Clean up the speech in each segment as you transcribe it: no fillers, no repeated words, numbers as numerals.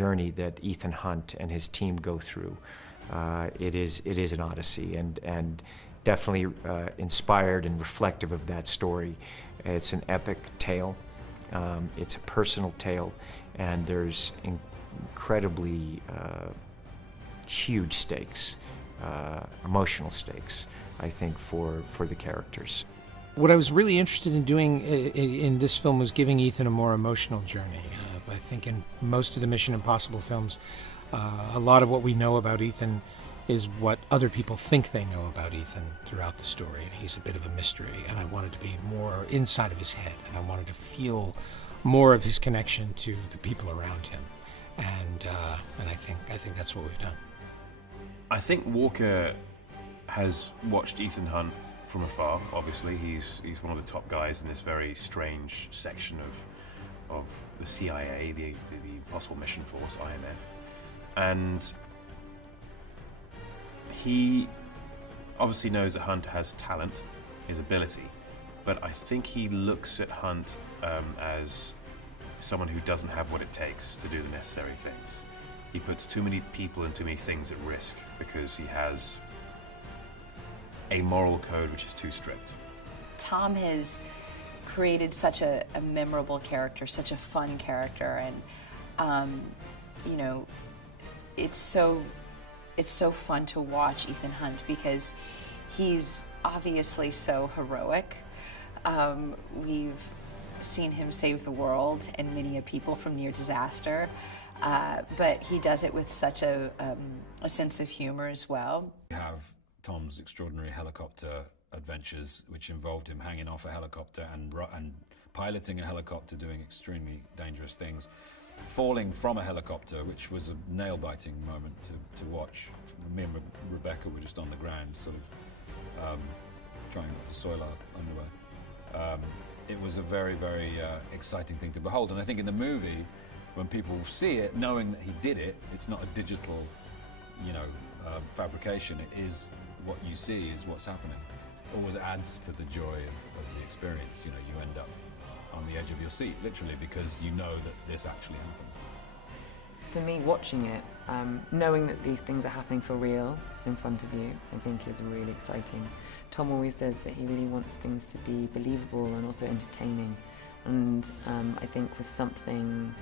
journey that Ethan Hunt and his team go through. It is an odyssey, and definitely inspired and reflective of that story. It's an epic tale. It's a personal tale, and there's incredibly huge stakes, emotional stakes, I think, for the characters. What I was really interested in doing in this film was giving Ethan a more emotional journey. I think in most of the Mission Impossible films, a lot of what we know about Ethan is what other people think they know about Ethan throughout the story, and he's a bit of a mystery, and I wanted to be more inside of his head, and I wanted to feel more of his connection to the people around him, and I think that's what we've done. I think Walker has watched Ethan Hunt from afar. Obviously, he's one of the top guys in this very strange section of the CIA, the Impossible Mission Force, IMF, and he obviously knows that Hunt has talent, his ability, but I think he looks at Hunt as someone who doesn't have what it takes to do the necessary things. He puts too many people and too many things at risk because he has a moral code which is too strict. Tom has created such a memorable character, such a fun character, and you know, it's so fun to watch Ethan Hunt because he's obviously so heroic. We've seen him save the world and many a people from near disaster, but he does it with such a sense of humor as well. We have Tom's extraordinary helicopter adventures, which involved him hanging off a helicopter and piloting a helicopter, doing extremely dangerous things, falling from a helicopter, which was a nail-biting moment to watch. Me and Rebecca were just on the ground, sort of trying not to soil our underwear. It was a very, very exciting thing to behold, and I think in the movie, when people see it, knowing that he did it, it's not a digital, fabrication. It is what you see is what's happening. Always adds to the joy of the experience. You end up on the edge of your seat, literally, because you know that this actually happened. For me, watching it, knowing that these things are happening for real in front of you, I think is really exciting. Tom always says that he really wants things to be believable and also entertaining. And I think with something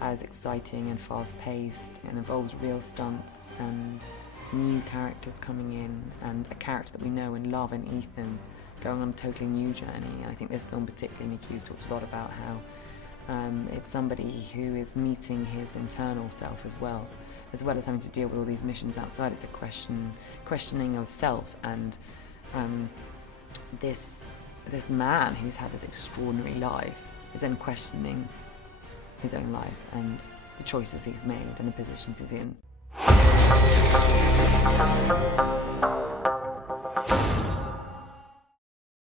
as exciting and fast-paced and involves real stunts and new characters coming in and a character that we know and love in Ethan going on a totally new journey. And I think this film, particularly, Mickey Hughes talks a lot about how it's somebody who is meeting his internal self as well as having to deal with all these missions outside. It's a questioning of self, and this man who's had this extraordinary life is then questioning his own life and the choices he's made and the positions he's in.